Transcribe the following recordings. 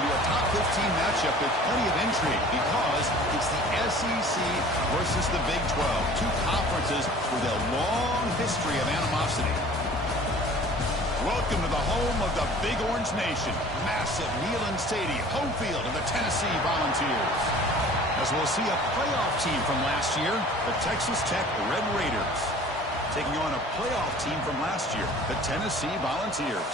into a top 15 matchup with plenty of intrigue because it's the SEC versus the Big 12. Two conferences with a long history of animosity. Welcome to the home of the Big Orange Nation. Massive Neyland Stadium, home field of the Tennessee Volunteers. As we'll see a playoff team from last year, the Texas Tech Red Raiders, taking on a playoff team from last year, the Tennessee Volunteers.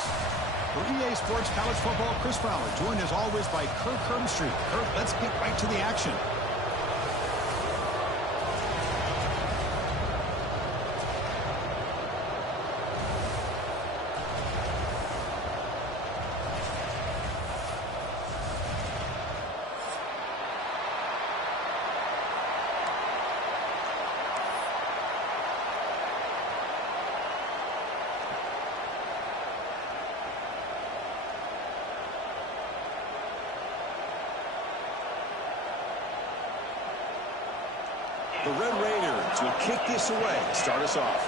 For EA Sports College Football, Chris Fowler, joined as always by Kirk Herbstreit. Kirk, let's get right to the action. The Red Raiders will kick this away to start us off.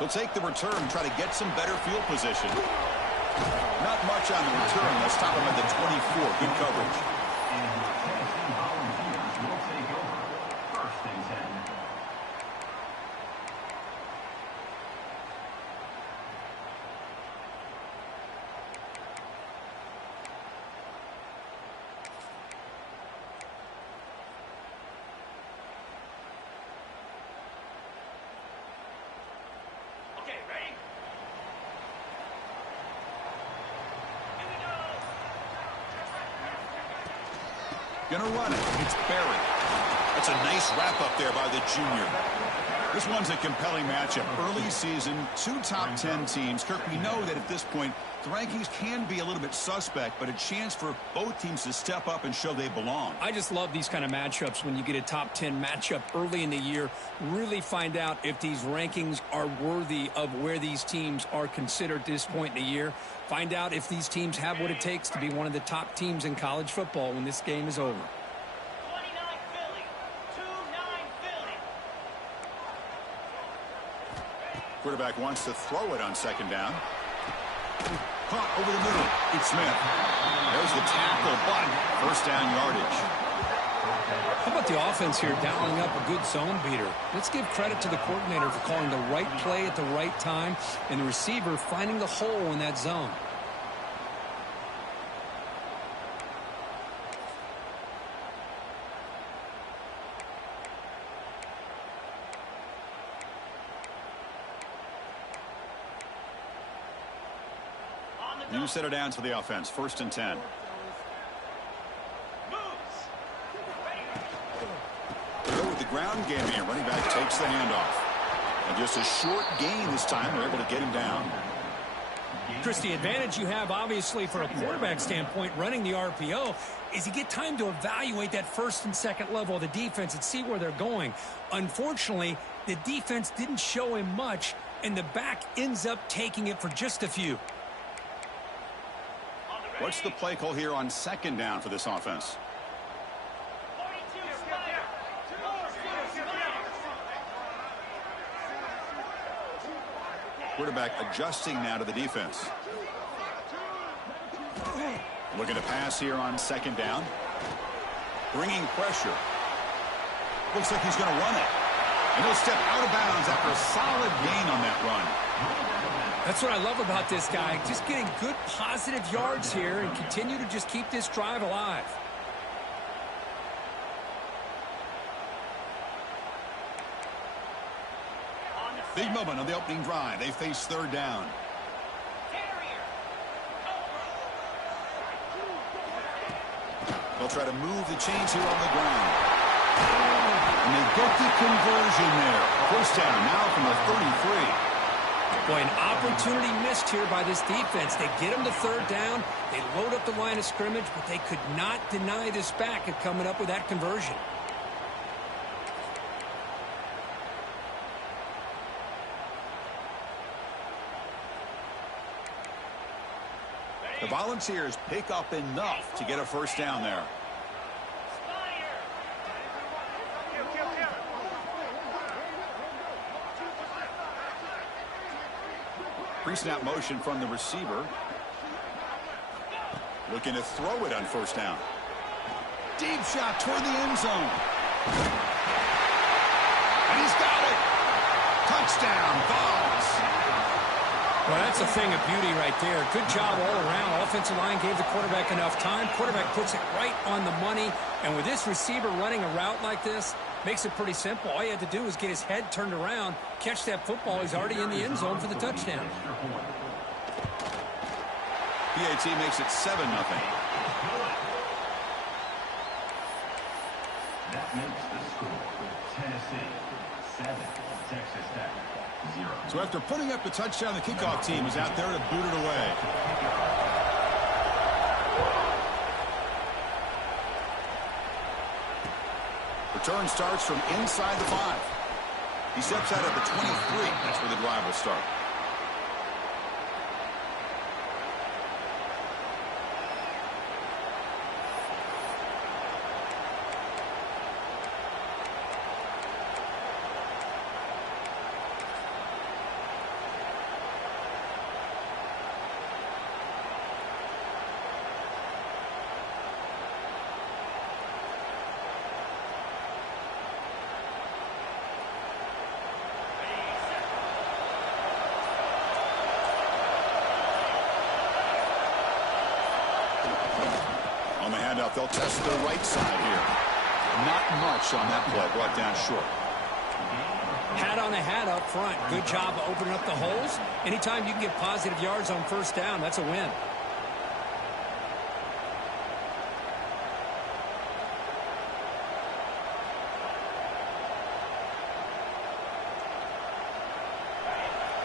He'll take the return and try to get some better field position. Not much on the return. Let's stop him at the 24. Good coverage. Gonna run it. It's Barry. That's a nice wrap up there by the junior. This one's a compelling matchup. Early season, two top 10 teams. Kirk, we know that at this point, the rankings can be a little bit suspect, but a chance for both teams to step up and show they belong. I just love these kind of matchups when you get a top 10 matchup early in the year. Really find out if these rankings are worthy of where these teams are considered at this point in the year. Find out if these teams have what it takes to be one of the top teams in college football when this game is over. Quarterback wants to throw it on second down. Caught over the middle. It's Smith. There's the tackle, but first down yardage. How about the offense here dialing up a good zone beater? Let's give credit to the coordinator for calling the right play at the right time and the receiver finding the hole in that zone. New set of downs for the offense. First and 10. They go with the ground game here. Running back takes the handoff. And just a short gain this time. They're able to get him down. Chris, the advantage you have, obviously, for a quarterback standpoint, running the RPO, is you get time to evaluate that first and second level of the defense and see where they're going. Unfortunately, the defense didn't show him much, and the back ends up taking it for just a few. What's the play call here on second down for this offense? Quarterback adjusting now to the defense. Looking to pass here on second down. Bringing pressure. Looks like he's going to run it. And he'll step out of bounds after a solid gain on that run. That's what I love about this guy. Just getting good positive yards here and continue to just keep this drive alive. Big moment on the opening drive. They face third down. They'll try to move the chains here on the ground. And they get the conversion there. First down now from the 33. Boy, an opportunity missed here by this defense. They get him to third down. They load up the line of scrimmage, but they could not deny this back at coming up with that conversion. The Volunteers pick up enough to get a first down there. Pre-snap motion from the receiver. Looking to throw it on first down. Deep shot toward the end zone. And he's got it. Touchdown, Vols. Well, that's a thing of beauty right there. Good job all around. Offensive line gave the quarterback enough time. Quarterback puts it right on the money. And with this receiver running a route like this, makes it pretty simple. All you had to do was get his head turned around, catch that football. He's already in the end zone for the touchdown. PAT makes it 7-0. That makes the score. Tennessee 7, Texas Tech 0. So after putting up the touchdown, the kickoff team is out there to boot it away. Return starts from inside the 5. He steps out at the 23. That's where the drive will start. On the handoff, they'll test the right side here. Not much on that play, brought down short. Hat on a hat up front. Good job opening up the holes. Anytime you can get positive yards on first down, that's a win.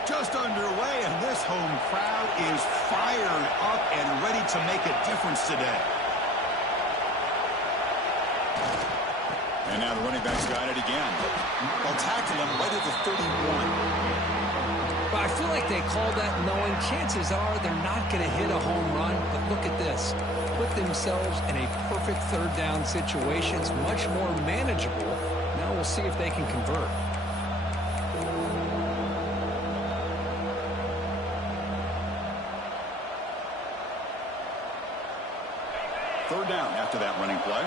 Just underway, and this home crowd is fired up and ready to make a difference today. And now the running back's got it again. They'll tackle him right at the 31. Well, I feel like they call that knowing chances are they're not going to hit a home run. But look at this. Put themselves in a perfect third down situation. It's much more manageable. Now we'll see if they can convert. Third down after that running play.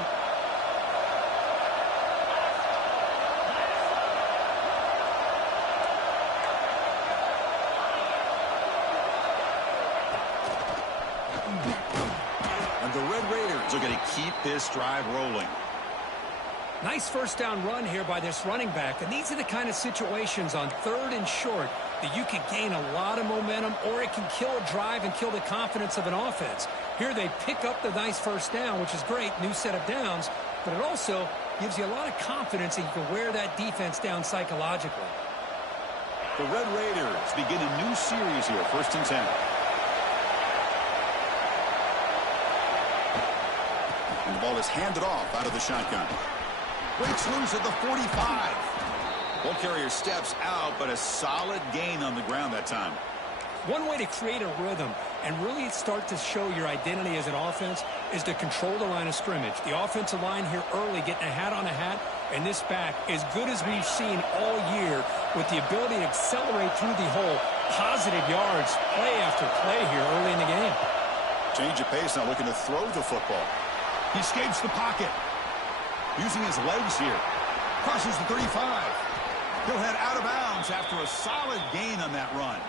And the Red Raiders are going to keep this drive rolling. Nice first down run here by this running back. And these are the kind of situations on third and short that you can gain a lot of momentum, or it can kill a drive and kill the confidence of an offense. Here they pick up the nice first down, which is great, new set of downs, but it also gives you a lot of confidence that you can wear that defense down psychologically. The Red Raiders begin a new series here, 1st and 10. And the ball is handed off out of the shotgun. Breaks loose at the 45. Ball carrier steps out, but a solid gain on the ground that time. One way to create a rhythm and really start to show your identity as an offense is to control the line of scrimmage. The offensive line here early getting a hat on a hat, and this back as good as we've seen all year with the ability to accelerate through the hole. Positive yards, play after play here early in the game. Change of pace now, looking to throw the football. He escapes the pocket. Using his legs here. Crosses the 35. He'll head out of bounds after a solid gain on that run.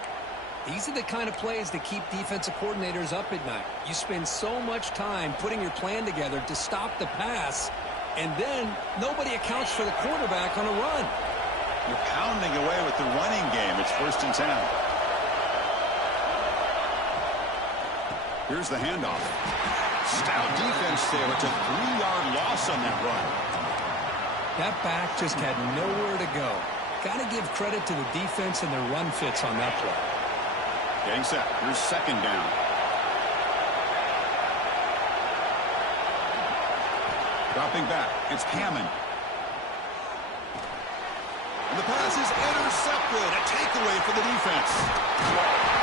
These are the kind of plays that keep defensive coordinators up at night. You spend so much time putting your plan together to stop the pass, and then nobody accounts for the quarterback on a run. You're pounding away with the running game. It's 1st and 10. Here's the handoff. Stout defense there. It's a 3-yard loss on that run. That back just had nowhere to go. Got to give credit to the defense and their run fits on that play. Getting set. Here's 2nd down. Dropping back. It's Hammond. And the pass is intercepted. A takeaway for the defense.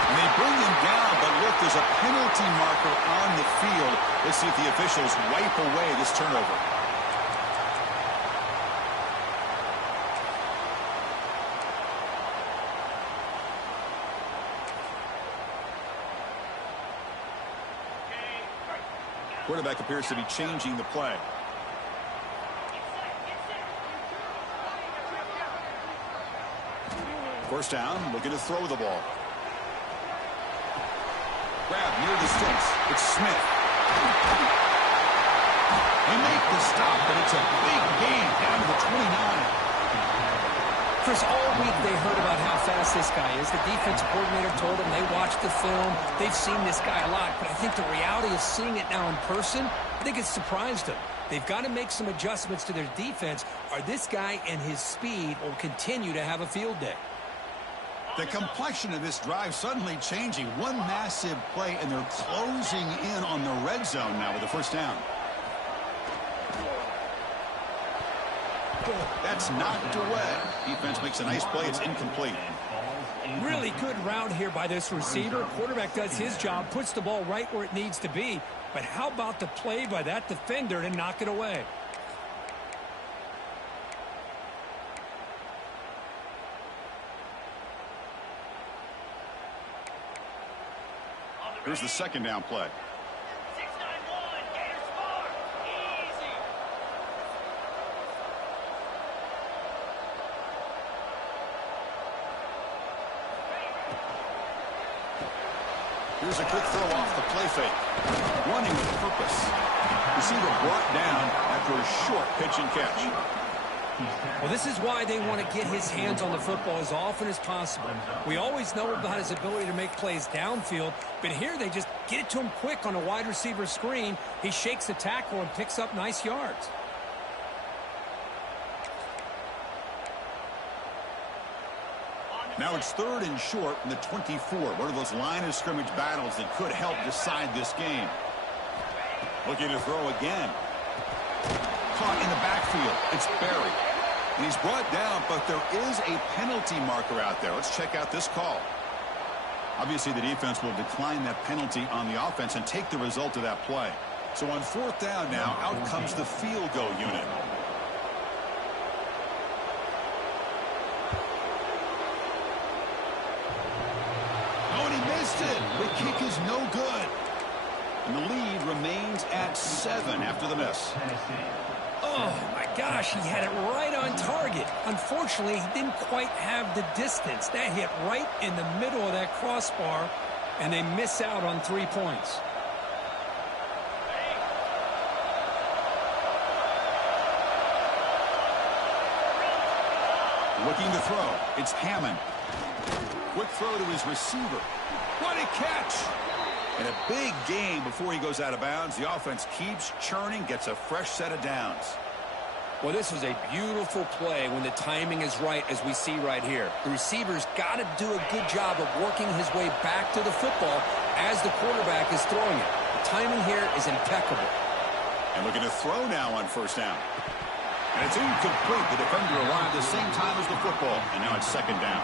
And they bring him down, but look, there's a penalty marker on the field. Let's see if the officials wipe away this turnover. Quarterback appears to be changing the play. First down, looking to throw the ball. Grab near the sticks. It's Smith. They make the stop, but it's a big gain down to the 29. Chris, all week they heard about how fast this guy is. The defensive coordinator told them they watched the film. They've seen this guy a lot, but I think the reality of seeing it now in person, I think it's surprised them. They've got to make some adjustments to their defense, or this guy and his speed will continue to have a field day. The complexion of this drive suddenly changing. One massive play, and they're closing in on the red zone now with the first down. That's knocked away. Defense makes a nice play. It's incomplete. Really good route here by this receiver. Quarterback does his job, puts the ball right where it needs to be. But how about the play by that defender to knock it away? Here's the second down play. 691, Gators score. Easy. Here's a quick throw off the play fake. Running with purpose. Receiver brought down after a short pitch and catch. Well, this is why they want to get his hands on the football as often as possible. We always know about his ability to make plays downfield, but here they just get it to him quick on a wide receiver screen. He shakes the tackle and picks up nice yards. Now it's third and short from the 24. One of those line of scrimmage battles that could help decide this game. Looking to throw again. Caught in the backfield. It's Berry. And he's brought down, but there is a penalty marker out there. Let's check out this call. Obviously, the defense will decline that penalty on the offense and take the result of that play. So on fourth down now, out comes the field goal unit. Oh, and he missed it. The kick is no good. And the lead remains at 7 after the miss. Oh, my gosh, he had it right on target. Unfortunately, he didn't quite have the distance. That hit right in the middle of that crossbar, and they miss out on 3 points. Looking to throw. It's Hammond. Quick throw to his receiver. What a catch! And a big gain before he goes out of bounds. The offense keeps churning, gets a fresh set of downs. Well, this was a beautiful play when the timing is right, as we see right here. The receiver's got to do a good job of working his way back to the football as the quarterback is throwing it. The timing here is impeccable. And looking to throw now on first down. And it's incomplete. The defender arrived the same time as the football. And now it's second down.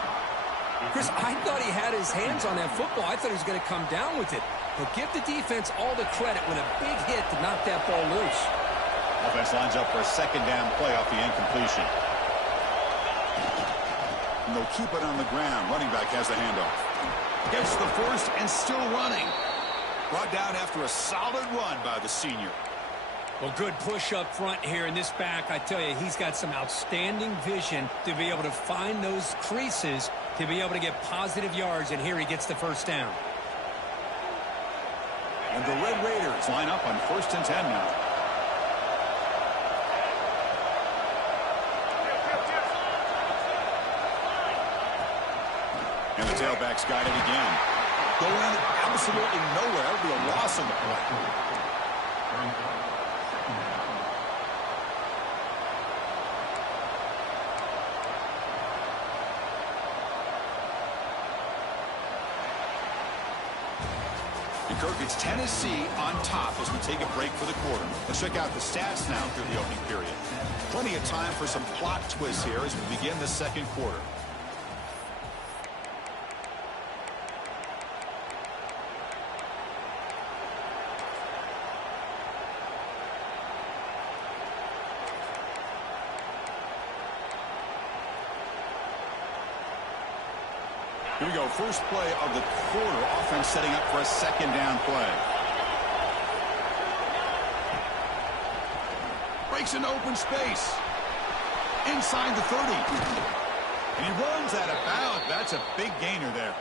Chris, I thought he had his hands on that football. I thought he was going to come down with it. But give the defense all the credit when a big hit to knock that ball loose. Offense lines up for a second down play off the incompletion. And they'll keep it on the ground. Running back has the handoff. Gets the first and still running. Brought down after a solid run by the senior. Well, good push up front here in this back. I tell you, he's got some outstanding vision to be able to find those creases to be able to get positive yards, and here he gets the first down. And the Red Raiders line up on 1st and 10 now. And the tailback's got it again. Going absolutely nowhere. That would be a loss on the play. Kirk, it's Tennessee on top as we take a break for the quarter. Let's check out the stats now through the opening period. Plenty of time for some plot twists here as we begin the second quarter. Here we go. First play of the quarter. Offense setting up for a second down play. Takes an open space. Inside the 30. And he runs out of bounds. That's a big gainer there.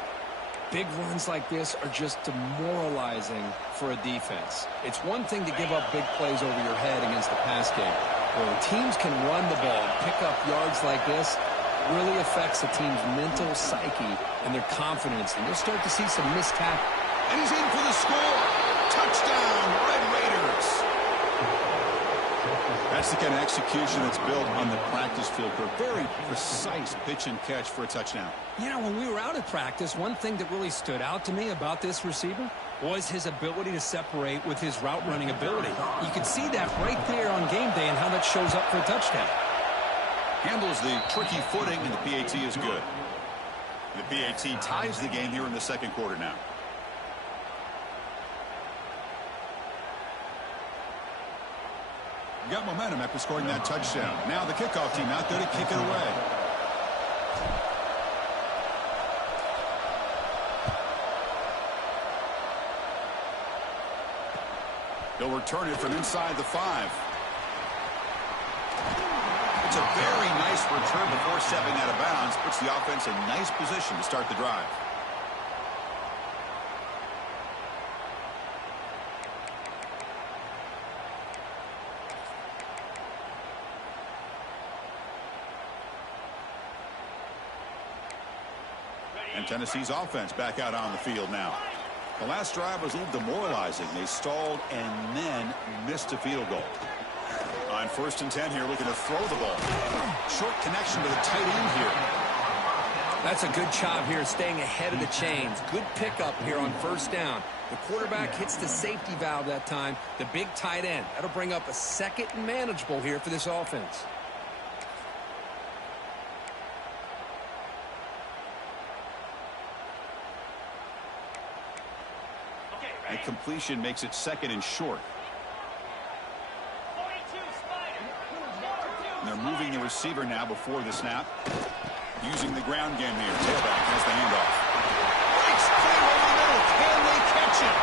Big runs like this are just demoralizing for a defense. It's one thing to give up big plays over your head against the pass game. When teams can run the ball and pick up yards like this, it really affects a team's mental psyche and their confidence. And you'll start to see some missed tackles. And he's in for the score. Touchdown, Red Raiders. That's the kind of execution that's built on the practice field for a very precise pitch and catch for a touchdown. You know, when we were out at practice, one thing that really stood out to me about this receiver was his ability to separate with his route running ability. You could see that right there on game day and how that shows up for a touchdown. Handles the tricky footing, and the PAT is good. The PAT ties the game here in the second quarter now. Got momentum after scoring that touchdown. Now the kickoff team out there to kick it away. They'll return it from inside the 5. It's a very nice return before stepping out of bounds. Puts the offense in nice position to start the drive. And Tennessee's offense back out on the field now. The last drive was a little demoralizing. They stalled and then missed a field goal. On 1st and 10 here, looking to throw the ball. Short connection to the tight end here. That's a good job here, staying ahead of the chains. Good pickup here on 1st down. The quarterback hits the safety valve that time, the big tight end. That'll bring up a 2nd and manageable here for this offense. The completion makes it 2nd and short. And they're moving the receiver now before the snap. Using the ground game here. Tailback has the handoff. Breaks clear over the middle. Can they catch it?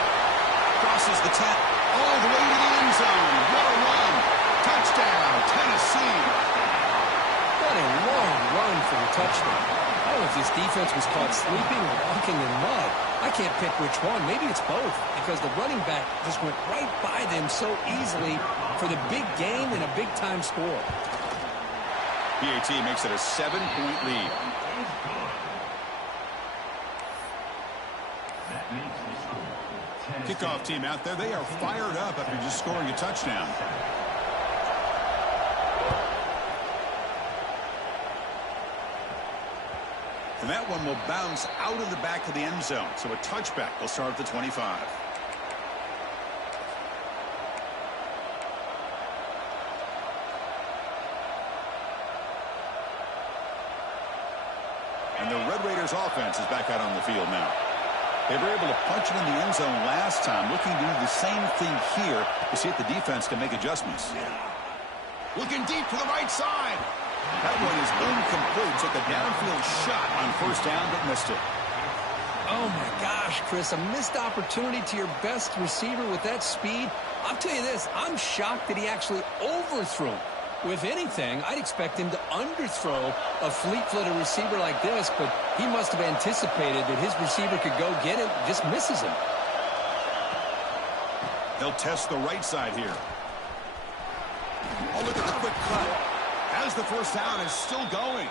Crosses the 10 all the way to the end zone. What a run. Touchdown, Tennessee. What a long run for the touchdown. I don't know if this defense was caught sleeping or walking in mud. I can't pick which one. Maybe it's both, because the running back just went right by them so easily for the big game and a big-time score. PAT makes it a 7-point lead. Kickoff team out there. They are fired up after just scoring a touchdown. And that one will bounce out of the back of the end zone. So a touchback. They'll start at the 25. And the Red Raiders offense is back out on the field now. They were able to punch it in the end zone last time. Looking to do the same thing here to see if the defense can make adjustments. Looking deep to the right side. That one is incomplete. Took a downfield shot on 1st down, but missed it. Oh, my gosh, Chris. A missed opportunity to your best receiver with that speed. I'll tell you this. I'm shocked that he actually overthrew. If anything, I'd expect him to underthrow a fleet-footed receiver like this, but he must have anticipated that his receiver could go get it, just misses him. They'll test the right side here. Oh, look at the quick cut. As the 1st down is still going.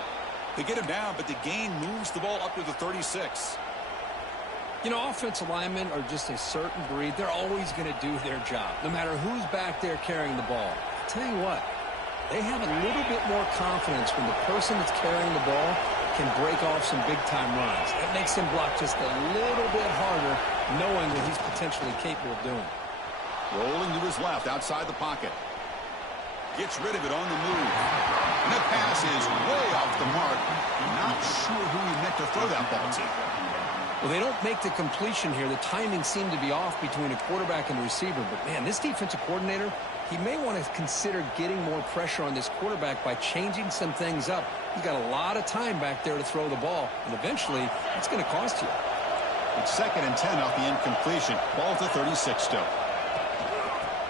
They get him down, but the gain moves the ball up to the 36. You know, offensive linemen are just a certain breed. They're always going to do their job, no matter who's back there carrying the ball. I'll tell you what. They have a little bit more confidence when the person that's carrying the ball can break off some big-time runs. That makes him block just a little bit harder, knowing what he's potentially capable of doing. Rolling to his left outside the pocket. Gets rid of it on the move. And the pass is way off the mark. Not sure who he meant to throw that ball to. Well, they don't make the completion here. The timing seemed to be off between a quarterback and a receiver. But, man, this defensive coordinator, he may want to consider getting more pressure on this quarterback by changing some things up. He's got a lot of time back there to throw the ball, and eventually it's going to cost you. It's 2nd and 10 off the incompletion. Ball to 36 still.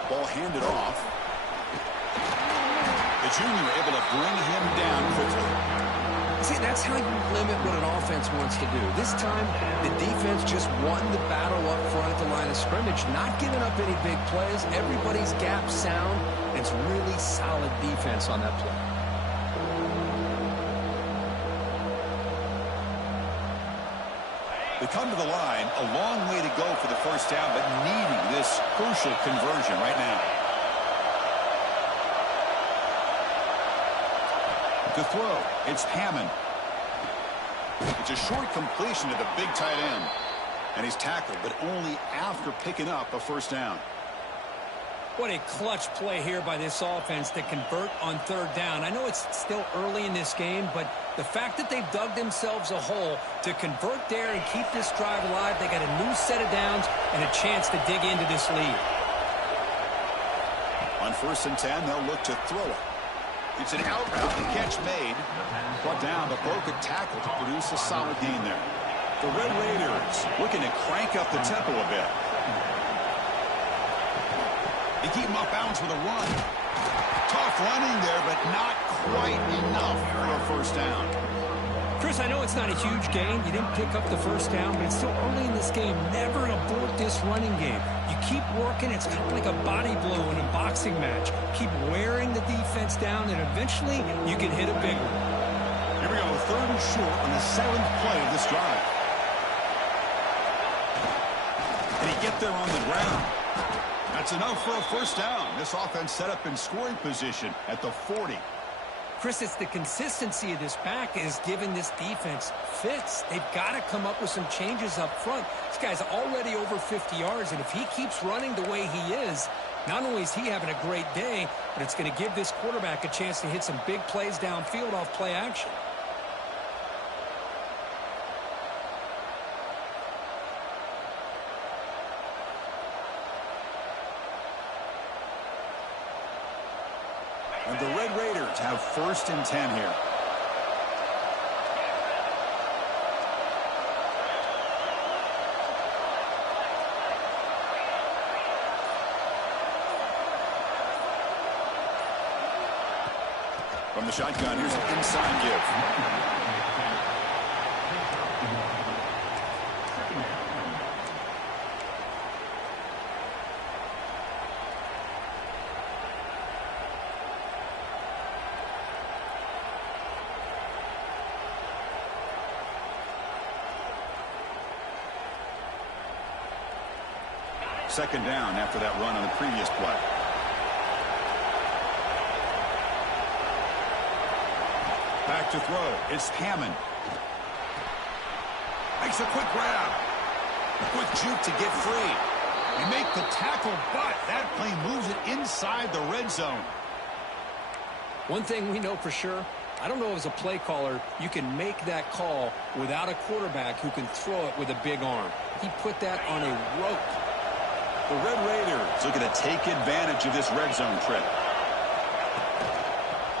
Ball handed off. Jr. able to bring him down quickly. See, that's how you limit what an offense wants to do. This time, the defense just won the battle up front at the line of scrimmage, not giving up any big plays. Everybody's gap sound, and it's really solid defense on that play. They come to the line, a long way to go for the first down, but needing this crucial conversion right now. To throw, it's Hammond. It's a short completion to the big tight end. And he's tackled, but only after picking up a first down. What a clutch play here by this offense to convert on third down. I know it's still early in this game, but the fact that they've dug themselves a hole to convert there and keep this drive alive, they got a new set of downs and a chance to dig into this lead. On 1st and 10, they'll look to throw it. It's an out route, the catch made. Brought down, but broke a tackle to produce a solid gain there. The Red Raiders looking to crank up the tempo a bit. They keep him off balance with a run. Tough running there, but not quite enough for a first down. Chris, I know it's not a huge gain. You didn't pick up the first down, but it's still early in this game. Never abort this running game. You keep working. It's kind of like a body blow in a boxing match. Keep wearing the defense down, and eventually you can hit a big one. Here we go, 3rd and short on the 7th play of this drive. And he get there on the ground. That's enough for a first down. This offense set up in scoring position at the 40. Chris, it's the consistency of this back is giving this defense fits. They've got to come up with some changes up front. This guy's already over 50 yards, and if he keeps running the way he is, not only is he having a great day, but it's going to give this quarterback a chance to hit some big plays downfield off play action. And the Red Raiders have 1st and 10 here. From the shotgun, here's an inside give. Second down after that run on the previous play. Back to throw. It's Hammond. Makes a quick grab. A quick juke to get free. They make the tackle, but that play moves it inside the red zone. One thing we know for sure, I don't know as a play caller, you can make that call without a quarterback who can throw it with a big arm. He put that on a rope. The Red Raiders looking to take advantage of this red zone trip.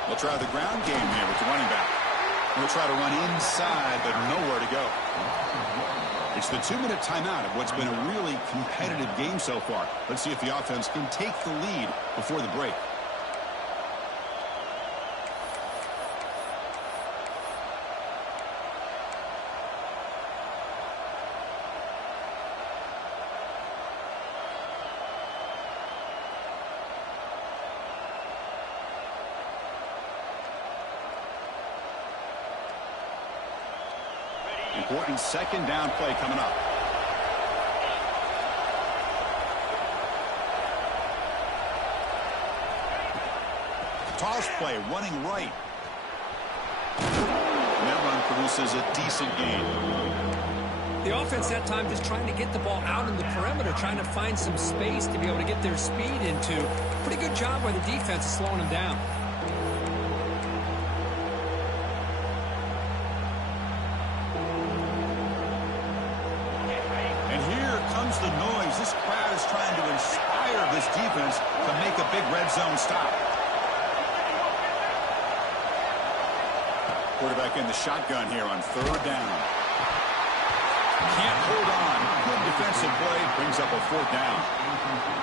They'll try the ground game here with the running back. They'll try to run inside, but nowhere to go. It's the 2-minute timeout of what's been a really competitive game so far. Let's see if the offense can take the lead before the break. Important second down play coming up. Toss play running right. And that run produces a decent gain. The offense that time just trying to get the ball out in the perimeter, trying to find some space to be able to get their speed into. Pretty good job by the defense of slowing them down. The noise. This crowd is trying to inspire this defense to make a big red zone stop. Quarterback in the shotgun here on 3rd down. Can't hold on. Good defensive play brings up a 4th down.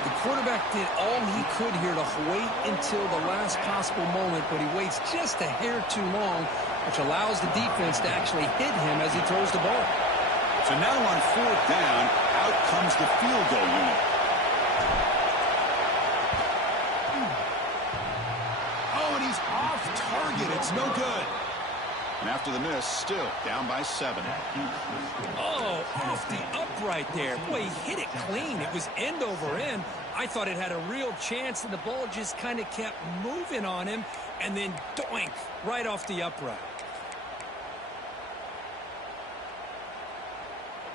The quarterback did all he could here to wait until the last possible moment, but he waits just a hair too long, which allows the defense to actually hit him as he throws the ball. So now on 4th down, out comes the field goal unit. Oh, and he's off target. It's no good. And after the miss, still down by 7. Oh, off the upright there. Boy, he hit it clean. It was end over end. I thought it had a real chance, and the ball just kind of kept moving on him, and then doink, right off the upright.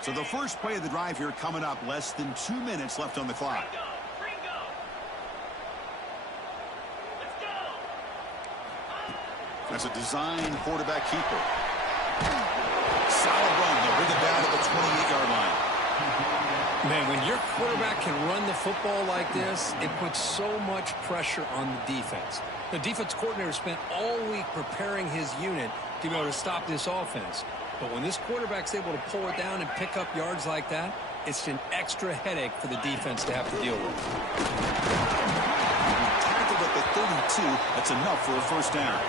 So the first play of the drive here coming up, less than 2 minutes left on the clock. Ringo. Let's go. That's a design quarterback keeper. Solid run. They'll bring it down to the 28-yard line. Man, when your quarterback can run the football like this, it puts so much pressure on the defense. The defense coordinator spent all week preparing his unit to be able to stop this offense. But when this quarterback's able to pull it down and pick up yards like that, it's an extra headache for the defense to have to deal with. Tackled at the 32. That's enough for a 1st down.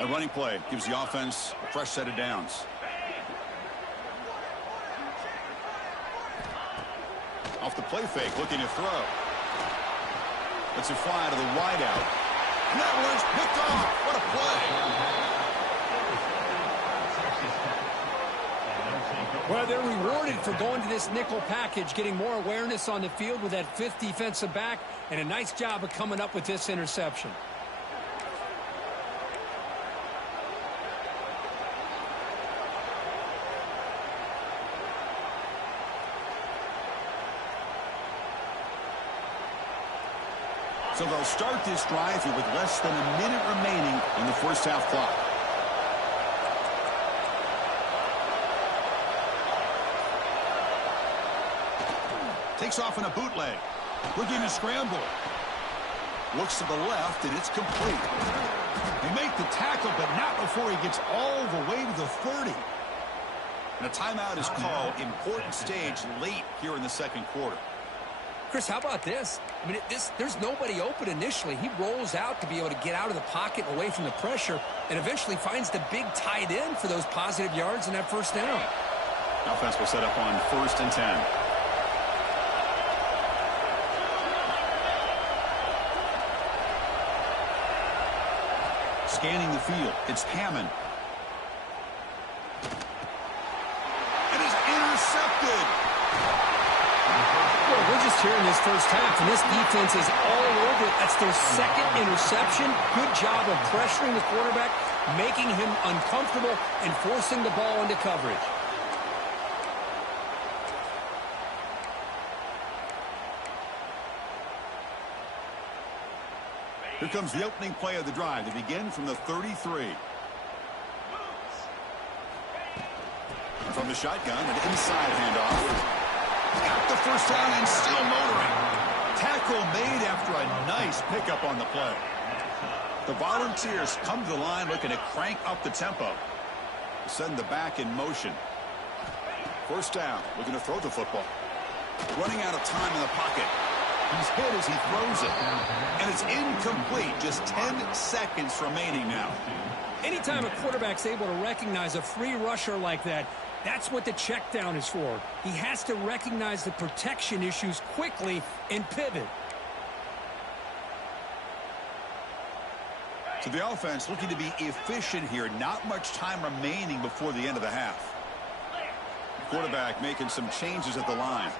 A running play gives the offense a fresh set of downs. Off the play fake, looking to throw. Lets it fly to the wideout. And that one's picked off. What a play. Well, they're rewarded for going to this nickel package, getting more awareness on the field with that 5th defensive back, and a nice job of coming up with this interception. So they'll start this drive here with less than a minute remaining on the 1st half clock. Takes off in a bootleg. Looking to scramble. Looks to the left, and it's complete. They make the tackle, but not before he gets all the way to the 30. And a timeout is called. Important stage late here in the 2nd quarter. Chris, how about this? I mean, there's nobody open initially. He rolls out to be able to get out of the pocket away from the pressure and eventually finds the big tight end for those positive yards and that 1st down. Offense will set up on 1st and 10. Scanning the field, it's Hammond. It is intercepted. Well, we're just here in this 1st half, and this defense is all over it. That's their 2nd interception. Good job of pressuring the quarterback, making him uncomfortable, and forcing the ball into coverage. Here comes the opening play of the drive. They begin from the 33. From the shotgun, an inside handoff. Got the 1st down and still motoring. Tackle made after a nice pickup on the play. The Volunteers come to the line looking to crank up the tempo. Send the back in motion. 1st down, looking to throw the football. Running out of time in the pocket. He's hit as he throws it. And it's incomplete. Just 10 seconds remaining now. Anytime a quarterback's able to recognize a free rusher like that, that's what the check down is for. He has to recognize the protection issues quickly and pivot. So the offense looking to be efficient here. Not much time remaining before the end of the half. The quarterback making some changes at the line.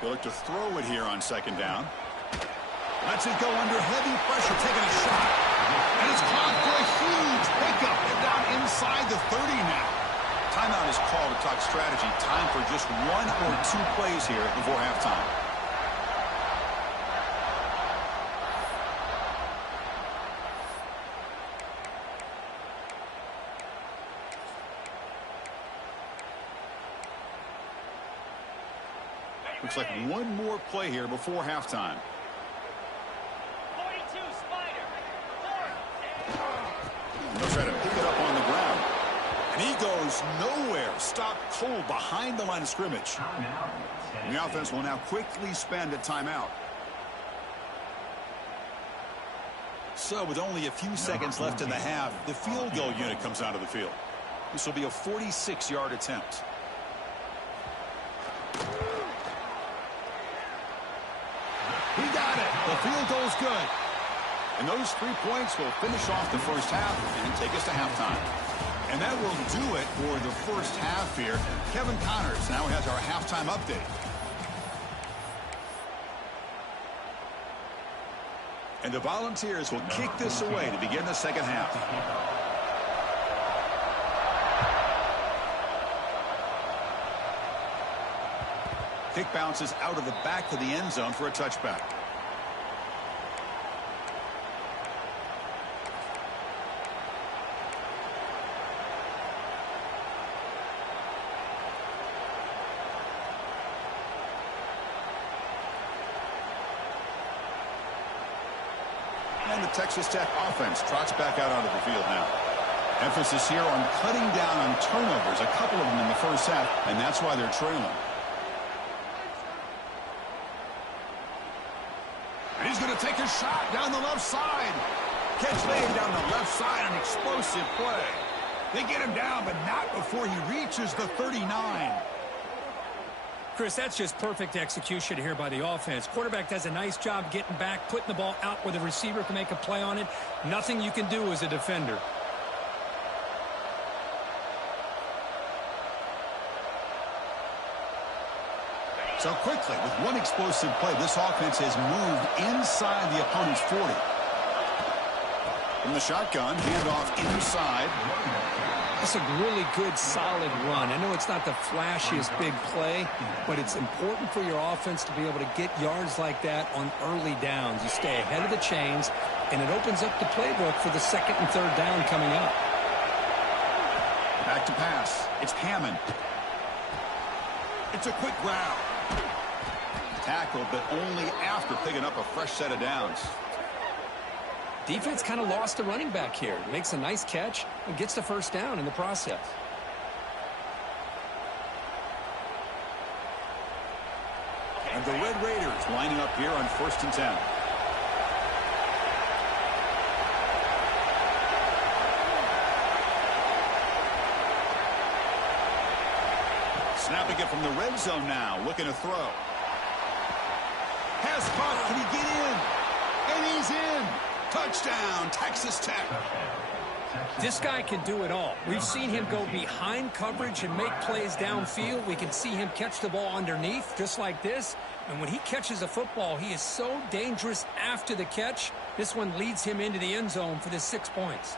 They'll look to throw it here on 2nd down. Lets it go under heavy pressure, taking a shot. And it's caught for a huge pickup. They're down inside the strategy. Time for just 1 or 2 plays here before halftime. Looks like 1 more play here before halftime. 42 Spider. 4th. They'll try to pick it up on the ground. And he goes nowhere. Stopped cold behind the line of scrimmage. And the offense will now quickly spend a timeout. So with only a few seconds left in the half, the field goal unit comes out of the field. This will be a 46-yard attempt. He got it. The field goal's good. And those 3 points will finish off the first half and take us to halftime. And that will do it for the first half here. Kevin Connors now has our halftime update. And the Volunteers will kick this away to begin the second half. Kick bounces out of the back of the end zone for a touchback. And the Texas Tech offense trots back out onto the field now. Emphasis here on cutting down on turnovers, a couple of them in the first half, and that's why they're trailing. And he's going to take a shot down the left side. Catch made down the left side, an explosive play. They get him down, but not before he reaches the 39. Chris, that's just perfect execution here by the offense. Quarterback does a nice job getting back, putting the ball out where the receiver can make a play on it. Nothing you can do as a defender. So quickly, with one explosive play, this offense has moved inside the opponent's 40. From the shotgun, handoff inside. That's a really good, solid run. I know it's not the flashiest big play, but it's important for your offense to be able to get yards like that on early downs. You stay ahead of the chains, and it opens up the playbook for the second and third down coming up. Back to pass. It's Hammond. It's a quick grab. Tackled, but only after picking up a fresh set of downs. Defense kind of lost a running back here. Makes a nice catch and gets the first down in the process. And the Red Raiders lining up here on 1st and 10. Snapping it from the red zone now, looking to throw. Pass caught, can he get in? And he's in! Touchdown, Texas Tech. This guy can do it all. We've seen him go behind coverage and make plays downfield. We can see him catch the ball underneath, just like this. And when he catches a football, he is so dangerous after the catch. This one leads him into the end zone for the 6 points.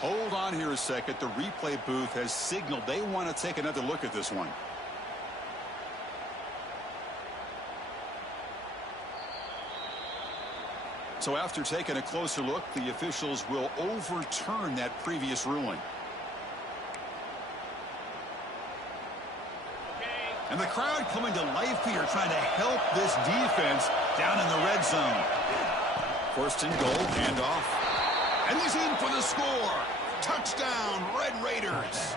Hold on here a second. The replay booth has signaled they want to take another look at this one. So after taking a closer look, the officials will overturn that previous ruling. And the crowd coming to life here, trying to help this defense down in the red zone. 1st and goal, handoff. And he's in for the score. Touchdown, Red Raiders.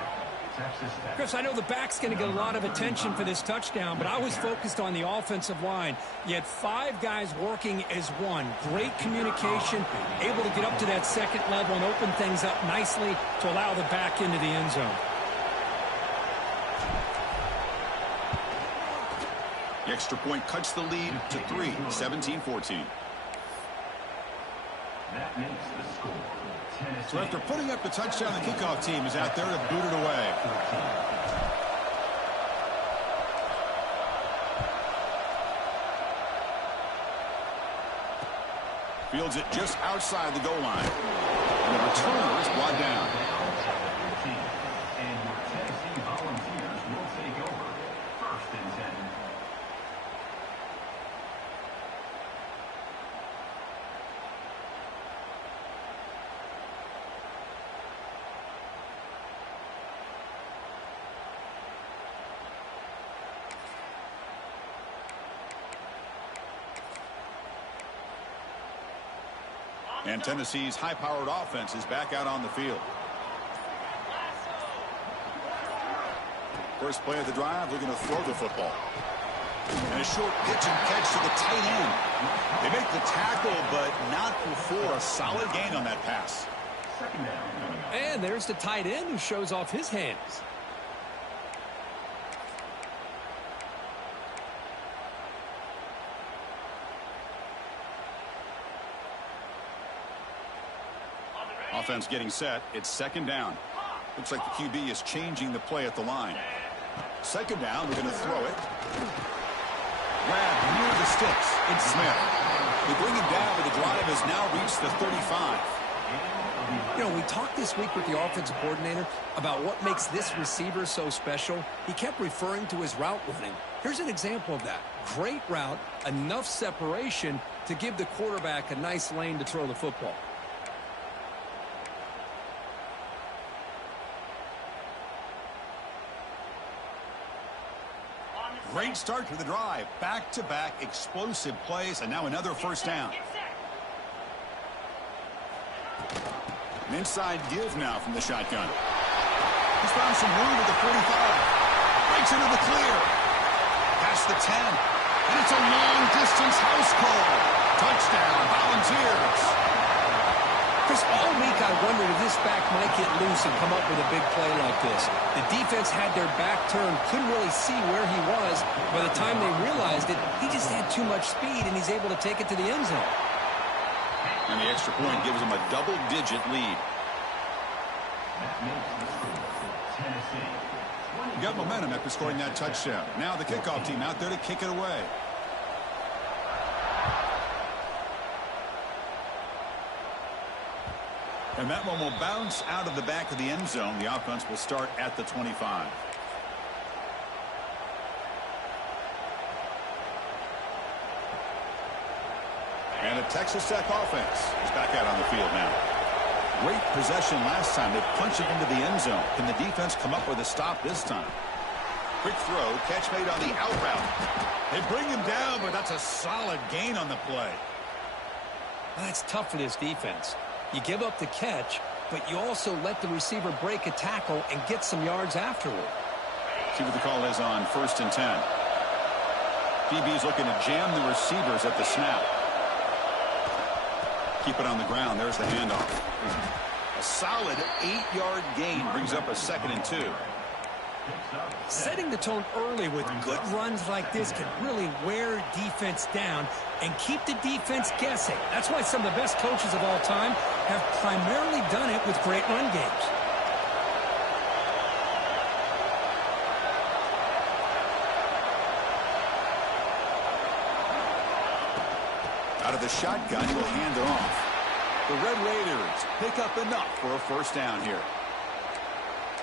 Chris, I know the back's going to get a lot of attention for this touchdown, but I was focused on the offensive line. You had 5 guys working as one. Great communication, able to get up to that second level and open things up nicely to allow the back into the end zone. The extra point cuts the lead to 3, 17-14. That makes the score. So after putting up the touchdown, the kickoff team is out there to boot it away. Fields it just outside the goal line. And the returner is brought down. And your Tennessee Volunteers will And Tennessee's high-powered offense is back out on the field. First play of the drive, looking to throw the football. And a short pitch and catch to the tight end. They make the tackle, but not before a solid gain on that pass. And there's the tight end who shows off his hands. Offense getting set. It's second down. Looks like the QB is changing the play at the line. Second down, we're going to throw it. Grab near the sticks. It's Smith. They bring him down, but the drive has now reached the 35. You know, we talked this week with the offensive coordinator about what makes this receiver so special. He kept referring to his route running. Here's an example of that. Great route, enough separation to give the quarterback a nice lane to throw the football. Great start to the drive. Back-to-back explosive plays, and now another first down. An inside give now from the shotgun. He's found some room at the 45. Breaks into the clear. Past the 10. And it's a long-distance house call. Touchdown, Volunteers. Chris, all week I wondered if this back might get loose and come up with a big play like this. The defense had their back turned, couldn't really see where he was. By the time they realized it, he just had too much speed, and he's able to take it to the end zone. And the extra point gives him a double-digit lead. You got momentum after scoring that touchdown. Now the kickoff team out there to kick it away. And that one will bounce out of the back of the end zone. The offense will start at the 25. And the Texas Tech offense is back out on the field now. Great possession last time. They punch it into the end zone. Can the defense come up with a stop this time? Quick throw. Catch made on the out route. They bring him down, but that's a solid gain on the play. Well, that's tough for this defense. You give up the catch, but you also let the receiver break a tackle and get some yards afterward. See what the call is on 1st and 10. DB's looking to jam the receivers at the snap. Keep it on the ground. There's the handoff. A solid 8-yard gain brings up a 2nd and 2. Setting the tone early with good runs like this can really wear defense down and keep the defense guessing. That's why some of the best coaches of all time have primarily done it with great run games. Out of the shotgun, he'll hand it off. The Red Raiders pick up enough for a first down here.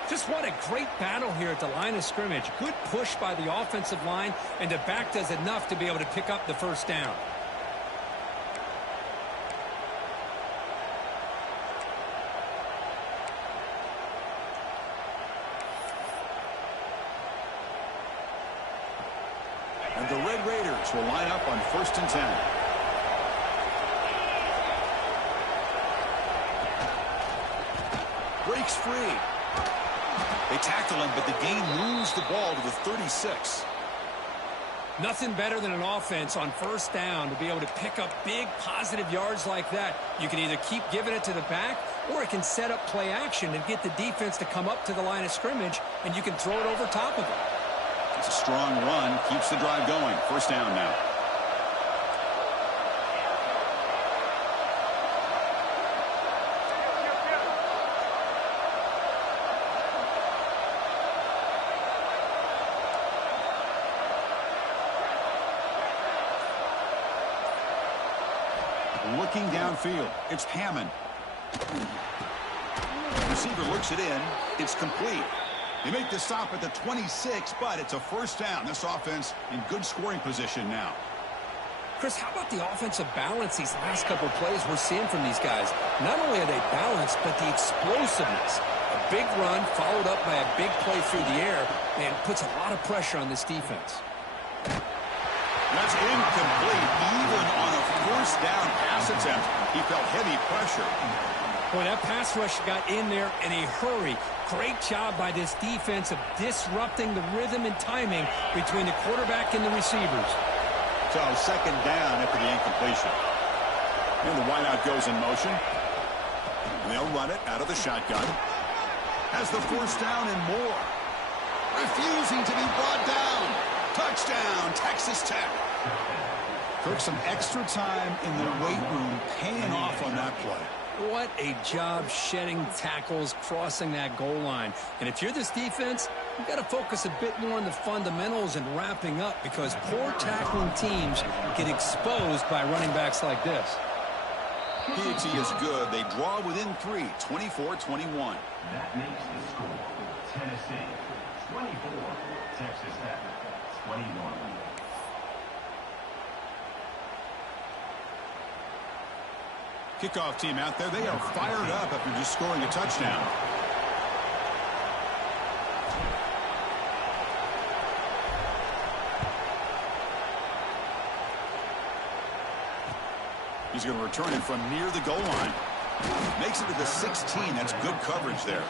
Just what a great battle here at the line of scrimmage. Good push by the offensive line, and the back does enough to be able to pick up the first down. And the Red Raiders will line up on 1st and 10. Breaks free. They tackle him, but the gain moves the ball to the 36. Nothing better than an offense on first down to be able to pick up big positive yards like that. You can either keep giving it to the back, or it can set up play action and get the defense to come up to the line of scrimmage, and you can throw it over top of it. It's a strong run, keeps the drive going. First down now. Looking downfield, it's Hammond. The receiver looks it in. It's complete. They make the stop at the 26, but it's a first down. This offense in good scoring position now. Chris, how about the offensive balance these last couple of plays we're seeing from these guys? Not only are they balanced, but the explosiveness. A big run followed up by a big play through the air, and puts a lot of pressure on this defense. That's incomplete. Even on a first down pass attempt. He felt heavy pressure. Boy, that pass rush got in there in a hurry. Great job by this defense of disrupting the rhythm and timing between the quarterback and the receivers. So second down after the incompletion. And the wideout goes in motion. They'll run it out of the shotgun. Has the first down and more. Refusing to be brought down. Touchdown, Texas Tech. Took some extra time in the weight room, paying off on that play. What a job shedding tackles, crossing that goal line. And if you're this defense, you've got to focus a bit more on the fundamentals and wrapping up, because poor tackling teams get exposed by running backs like this. PAT is good. They draw within 3, 24-21. That makes the score. Tennessee 24, Texas Tech 21. Kickoff team out there. They are fired up after just scoring a touchdown. He's going to return it from near the goal line. Makes it to the 16. That's good coverage there.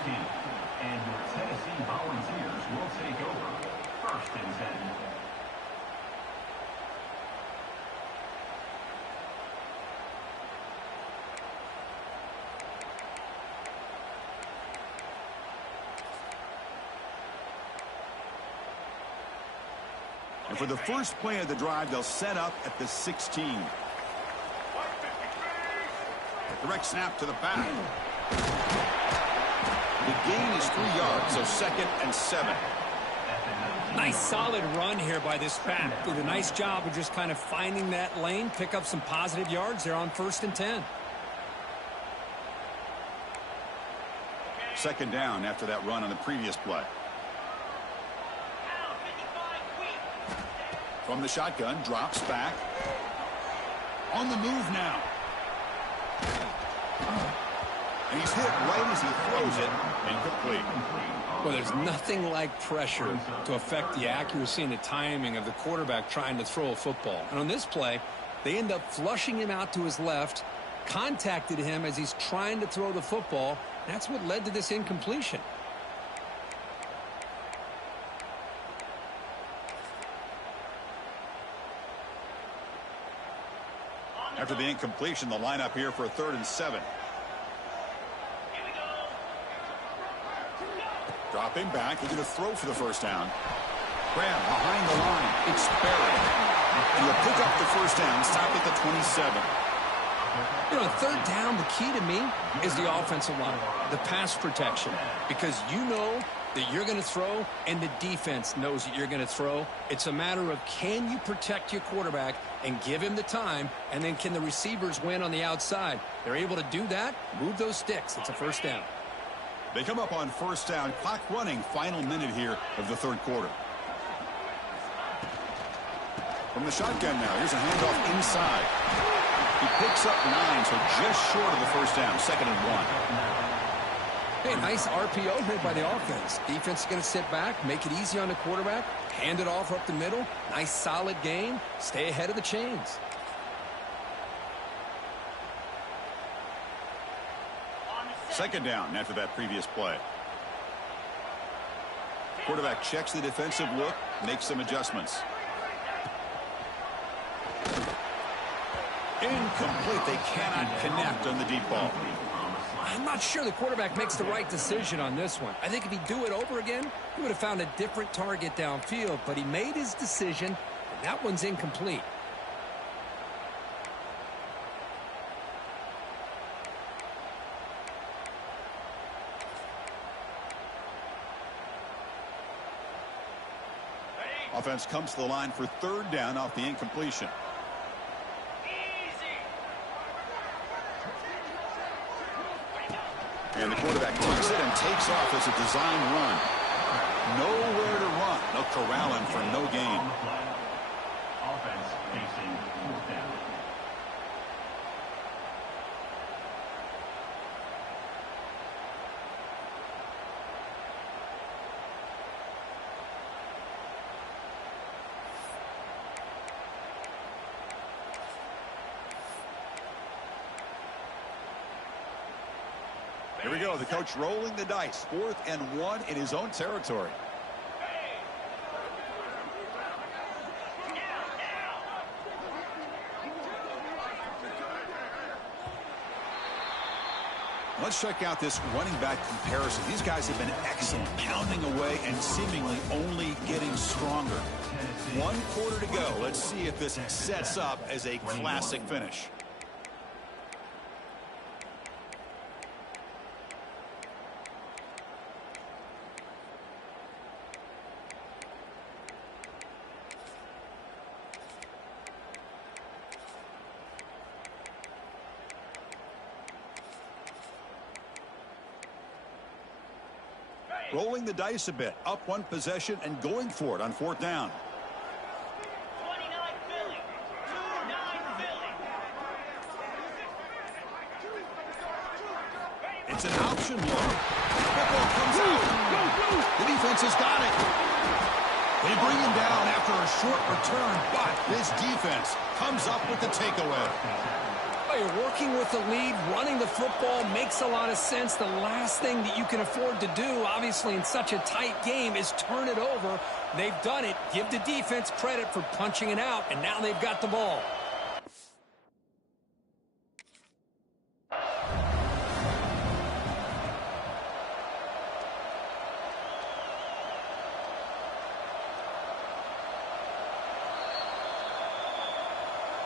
And your Tennessee Volunteers will take over. First and 10. And for the first play of the drive, they'll set up at the 16. Direct snap to the back. The gain is 3 yards, so second and 7. Nice solid run here by this back. Did a nice job of just kind of finding that lane, pick up some positive yards there on first and 10. Second down after that run on the previous play. From the shotgun, drops back. On the move now. And he's hit right as he throws it. Incomplete. Well, there's nothing like pressure to affect the accuracy and the timing of the quarterback trying to throw a football. And on this play, they end up flushing him out to his left, contacted him as he's trying to throw the football. That's what led to this incompletion. After the incompletion, the lineup here for a 3rd and 7. Dropping back, he's going to throw for the first down. Grab behind the line. It's buried. And he'll pick up the first down, stop at the 27. You know, 3rd down, the key to me is the offensive line, the pass protection, because you know that you're going to throw and the defense knows that you're going to throw. It's a matter of, can you protect your quarterback and give him the time, and then can the receivers win on the outside? They're able to do that, move those sticks. It's a first down. They come up on first down, clock running, final minute here of the 3rd quarter. From the shotgun now, here's a handoff inside. He picks up 9, so just short of the first down, 2nd and 1. Hey, nice RPO here by the offense. Defense is going to sit back, make it easy on the quarterback, hand it off up the middle. Nice solid game. Stay ahead of the chains. Second down after that previous play. Quarterback checks the defensive look, makes some adjustments. Incomplete. They cannot connect on the deep ball. I'm not sure the quarterback makes the right decision on this one. I think if he'd do it over again, he would have found a different target downfield, but he made his decision, and that one's incomplete. Offense comes to the line for 3rd down off the incompletion. And the quarterback takes it and takes off as a design run. Nowhere to run. They'll corral him for no gain. Offense facing 4th down. we go. The coach rolling the dice. 4th and 1 in his own territory. Let's check out this running back comparison. These guys have been excellent, pounding away and seemingly only getting stronger. 1 quarter to go. Let's see if this sets up as a classic finish. Rolling the dice a bit, up 1 possession and going for it on 4th down. 29 Philly. 2-9 Philly. It's an option look. Football comes out. The defense has got it. They bring him down after a short return, but this defense comes up with the takeaway. You're working with the lead, running the football makes a lot of sense. The last thing that you can afford to do, obviously in such a tight game, is turn it over. They've done it. Give the defense credit for punching it out, and now they've got the ball.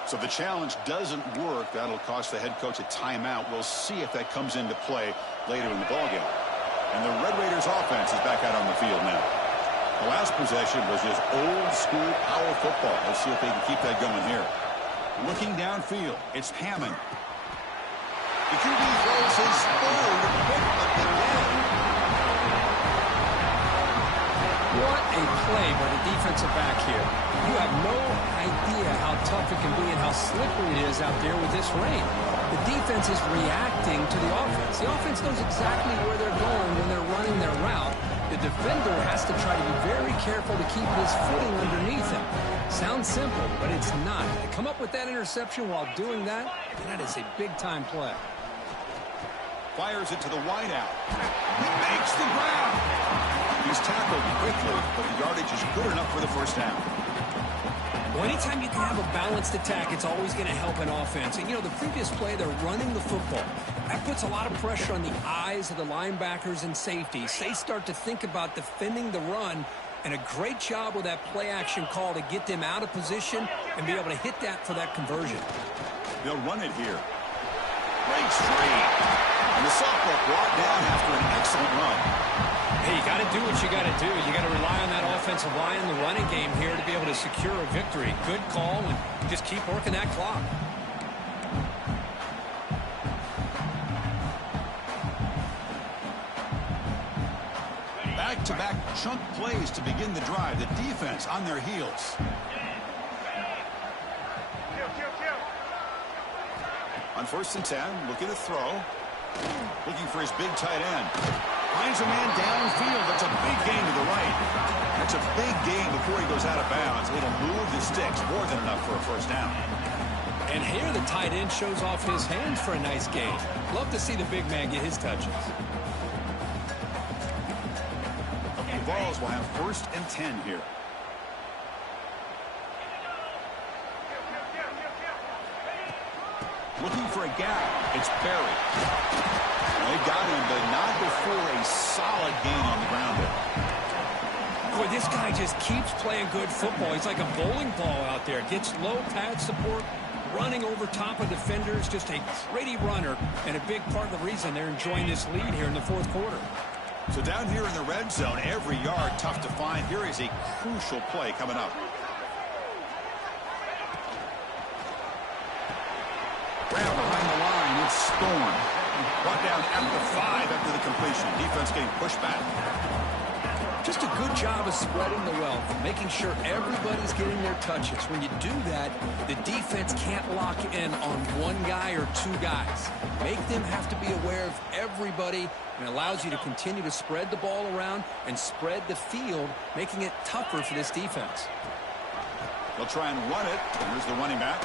So the challenge doesn't work. That'll cost the head coach a timeout. We'll see if that comes into play later in the ballgame. And the Red Raiders offense is back out on the field now. The last possession was just old school power football. Let's see if they can keep that going here. Looking downfield, it's Hammond. The QB throws his 3rd pickup again. What a play by the defensive back here. You have no idea how tough it can be and how slippery it is out there with this rain. The defense is reacting to the offense. The offense knows exactly where they're going when they're running their route. The defender has to try to be very careful to keep his footing underneath him. Sounds simple, but it's not. To come up with that interception while doing that, that is a big-time play. Fires it to the wideout. He makes the grab. He's tackled quickly, but the yardage is good enough for the 1st down. Well, anytime you can have a balanced attack, it's always going to help an offense. And, you know, the previous play, they're running the football. That puts a lot of pressure on the eyes of the linebackers and safeties. They start to think about defending the run, and a great job with that play-action call to get them out of position and be able to hit that for that conversion. They'll run it here. Breaks free. And the sophomore brought down after an excellent run. Hey, you got to do what you got to do. You got to rely on that offensive line in the running game here to be able to secure a victory. Good call, and just keep working that clock. Back-to-back chunk plays to begin the drive. The defense on their heels. On 1st and 10, looking to throw. Looking for his big tight end. Finds a man downfield. That's a big gain to the right. That's a big gain before he goes out of bounds. It'll move the sticks. More than enough for a 1st down. And here the tight end shows off his hands for a nice gain. Love to see the big man get his touches. The Vols will have 1st and 10 here. Looking for a gap. It's Berry. They got him, but not before a solid gain on the ground there. Boy, this guy just keeps playing good football. He's like a bowling ball out there. Gets low pad support, running over top of defenders. Just a pretty runner, and a big part of the reason they're enjoying this lead here in the 4th quarter. So down here in the red zone, every yard tough to find. Here is a crucial play coming up. Grab behind the line, it's Storm. Brought down at the 5 after the completion. Defense getting pushed back. Just a good job of spreading the wealth, making sure everybody's getting their touches. When you do that, the defense can't lock in on one guy or 2 guys. Make them have to be aware of everybody, and it allows you to continue to spread the ball around and spread the field, making it tougher for this defense. They'll try and run it. Here's the running back.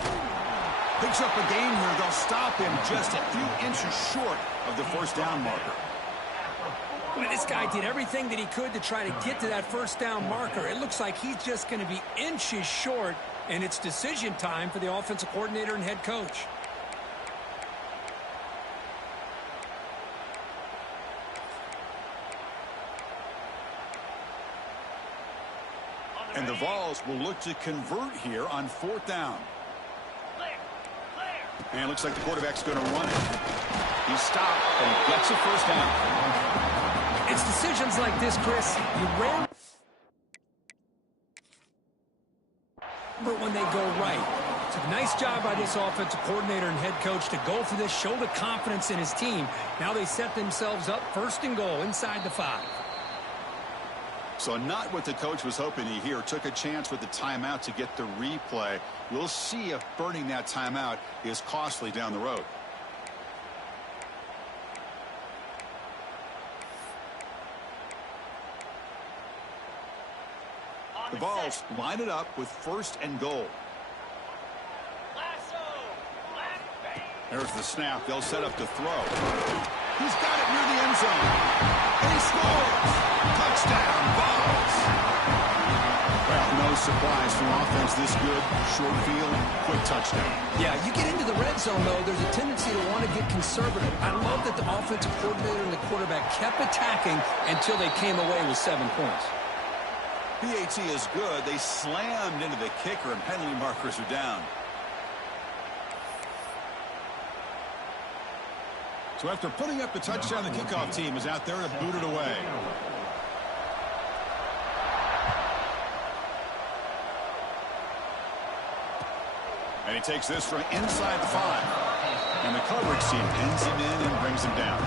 Picks up a gain here. They'll stop him just a few inches short of the 1st down marker. Well, this guy did everything that he could to try to get to that first down marker. It looks like he's just going to be inches short, and it's decision time for the offensive coordinator and head coach. And the Vols will look to convert here on 4th down. And it looks like the quarterback's going to run it. He stopped and gets a first down. It's decisions like this, Chris. You rarely, but when they go right. It's a nice job by this offensive coordinator and head coach to go for this, show the confidence in his team. Now they set themselves up 1st and goal inside the 5. So not what the coach was hoping to hear. Took a chance with the timeout to get the replay. We'll see if burning that timeout is costly down the road. The Vols line it up with 1st and goal. There's the snap. They'll set up to throw. He's got it near the end zone. And he scores! Touchdown, Vols! Well, no surprise from offense this good. Short field, quick touchdown. Yeah, you get into the red zone, though, there's a tendency to want to get conservative. I love that the offensive coordinator and the quarterback kept attacking until they came away with 7 points. PAT is good. They slammed into the kicker, and penalty markers are down. So after putting up the touchdown, the kickoff team is out there to boot it away. And he takes this from inside the 5. And the coverage team pins him in and brings him down.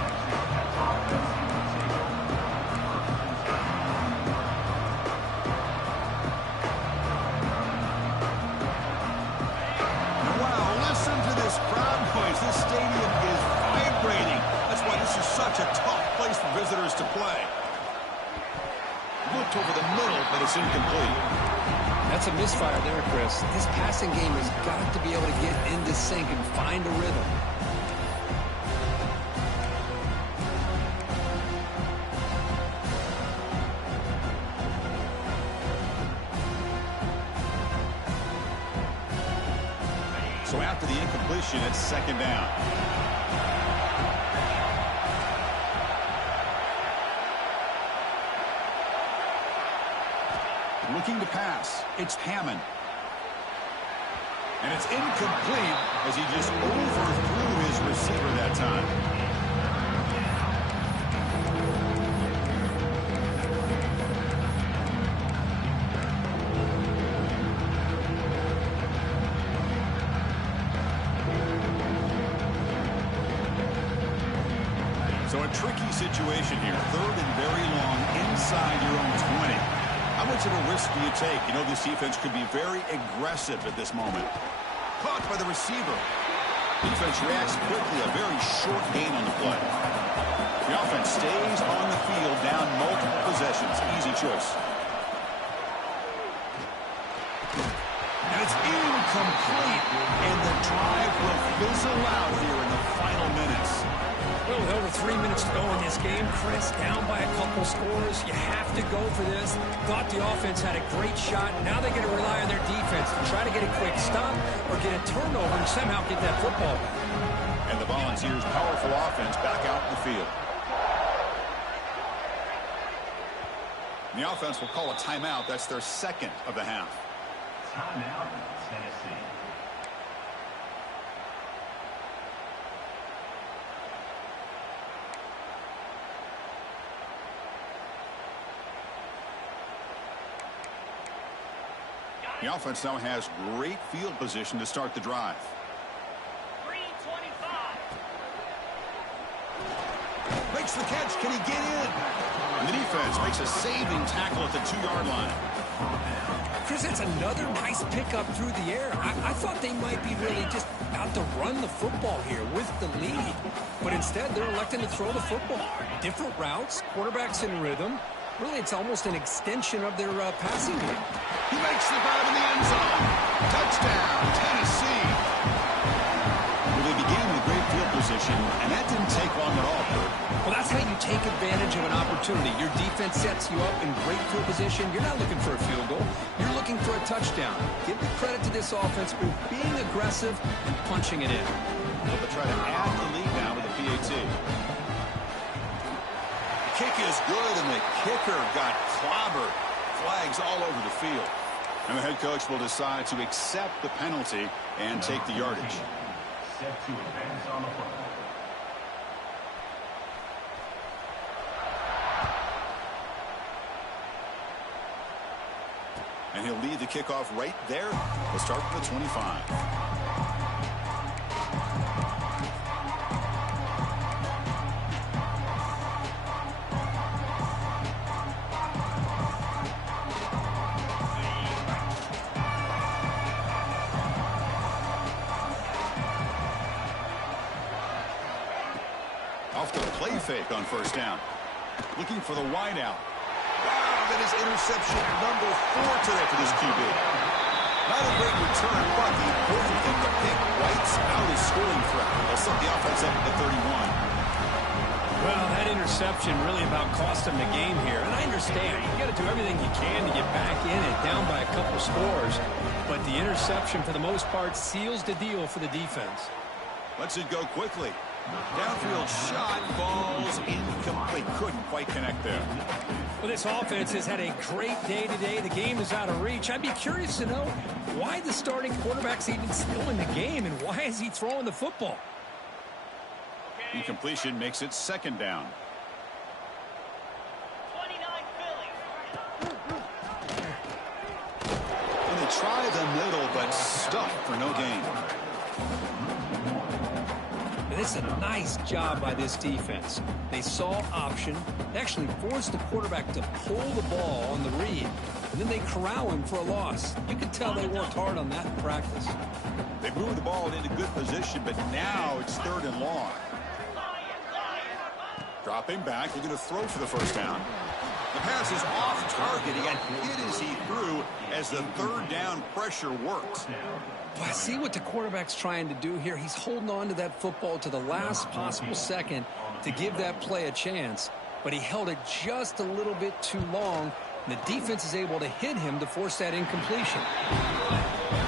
Wow, listen to this crowd noise. This stadium is vibrating. That's why this is such a tough place for visitors to play. Looked over the middle, but it's incomplete. That's a misfire there, Chris. This passing game has got to be able to get into sync and find a rhythm. So after the incompletion, it's 2nd down. Looking to pass. It's Hammond. And it's incomplete as he just overthrew his receiver that time. So a tricky situation here. 3rd and very long inside your own 20. How much of a risk do you take? You know this defense could be very aggressive at this moment. Caught by the receiver. Defense reacts quickly. A very short gain on the play. The offense stays on the field down multiple possessions. Easy choice. And it's incomplete. And the drive will fizzle out here in the final minutes. Well, with over 3 minutes to go in this game, Chris, down by a couple scores. You have to go for this. Thought the offense had a great shot. Now they got to rely on their defense to try to get a quick stop or get a turnover and somehow get that football back. And the Volunteers' powerful offense back out in the field. And the offense will call a timeout. That's their 2nd of the half. Timeout, Tennessee. The offense now has great field position to start the drive. 3:25. Makes the catch. Can he get in? And the defense makes a saving tackle at the 2-yard line. Chris, that's another nice pickup through the air. I thought they might be really just out to run the football here with the lead. But instead, they're electing to throw the football. Different routes, quarterbacks in rhythm. Really, it's almost an extension of their passing game. He makes the grab in the end zone. Touchdown, Tennessee. Well, they began with great field position, and that didn't take long at all, Bert. Well, that's how you take advantage of an opportunity. Your defense sets you up in great field position. You're not looking for a field goal. You're looking for a touchdown. Give the credit to this offense for being aggressive and punching it in. They'll try to add the lead now with the PAT. The kick is good, and the kicker got clobbered. Flags all over the field. And the head coach will decide to accept the penalty and take the yardage. Set to advance on the play. And he'll lead the kickoff right there. We'll start with the 25. Off the play fake on first down. Looking for the wide out. Wow, that is interception number 4 today for this QB. Not a great return, but the important thing, the pick whites out his scoring threat. They'll set the offense up at the 31. Well, that interception really about cost him the game here. And I understand. You got to do everything you can to get back in it, down by a couple scores. But the interception, for the most part, seals the deal for the defense. Lets it go quickly. Downfield shot, falls incomplete. Couldn't quite connect there. Well, this offense has had a great day today. The game is out of reach. I'd be curious to know why the starting quarterback's even still in the game, and why is he throwing the football? Incompletion makes it second down. 29 Philly. And they try the middle, but stuffed for no gain. This is a nice job by this defense. They saw option. They actually forced the quarterback to pull the ball on the read, and then they corral him for a loss. You can tell they worked hard on that in practice. They moved the ball into good position, but now it's 3rd and long. Dropping back, looking to throw for the first down. The pass is off target. He got hit as he threw as the 3rd down pressure worked. Well, I see what the quarterback's trying to do here. He's holding on to that football to the last possible second to give that play a chance, but he held it just a little bit too long, and the defense is able to hit him to force that incompletion.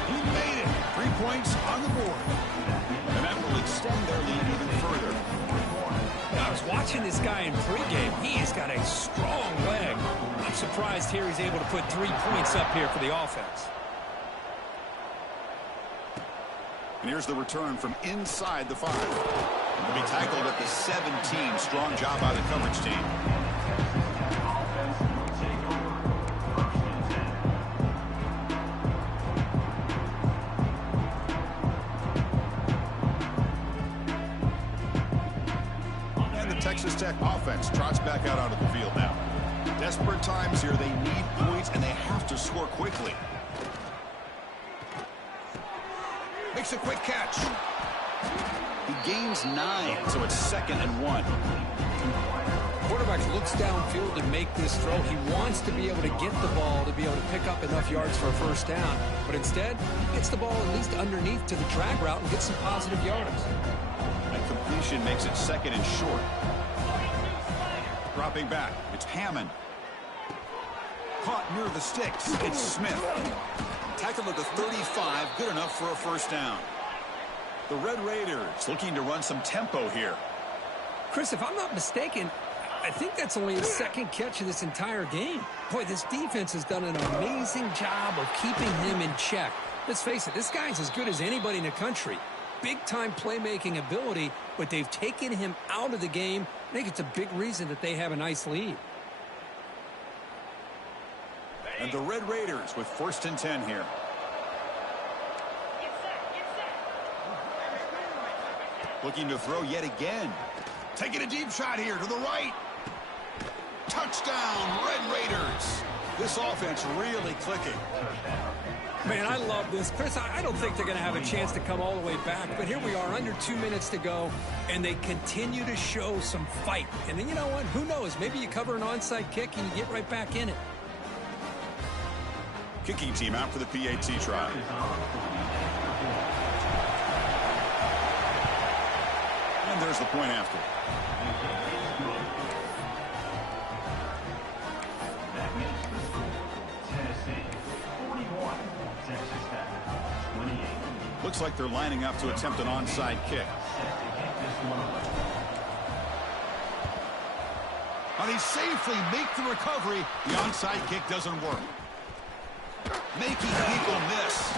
He made it. 3 points on the board. And that will extend their lead even further. I was watching this guy in pregame. He's got a strong leg. I'm surprised here he's able to put 3 points up here for the offense. And here's the return from inside the 5. He'll be tackled at the 17. Strong job by the coverage team. Offense will take over 1st and 10. And the Texas Tech offense trots back out onto the field now. Desperate times here. They need points, and they have to score quickly. Makes a quick catch. He gains 9, so it's 2nd and 1. Quarterback looks downfield to make this throw. He wants to be able to get the ball to be able to pick up enough yards for a first down. But instead, gets the ball at least underneath to the drag route and gets some positive yards. That completion makes it 2nd and short. Dropping back, it's Hammond. Caught near the sticks. It's Smith. Tackled at the 35, good enough for a first down. The Red Raiders looking to run some tempo here. Chris, if I'm not mistaken, I think that's only his 2nd catch of this entire game. Boy, this defense has done an amazing job of keeping him in check. Let's face it, this guy's as good as anybody in the country. Big-time playmaking ability, but they've taken him out of the game. I think it's a big reason that they have a nice lead. And the Red Raiders with 1st and 10 here. Get set, get set. Looking to throw yet again. Taking a deep shot here to the right. Touchdown, Red Raiders. This offense really clicking. Man, I love this. Chris, I don't think they're going to have a chance to come all the way back, but here we are, under 2 minutes to go, and they continue to show some fight. And then, you know what? Who knows? Maybe you cover an onside kick and you get right back in it. Kicking team out for the PAT try. And there's the point after. Looks like they're lining up to attempt an onside kick. And he safely make the recovery. The onside kick doesn't work. Making people miss.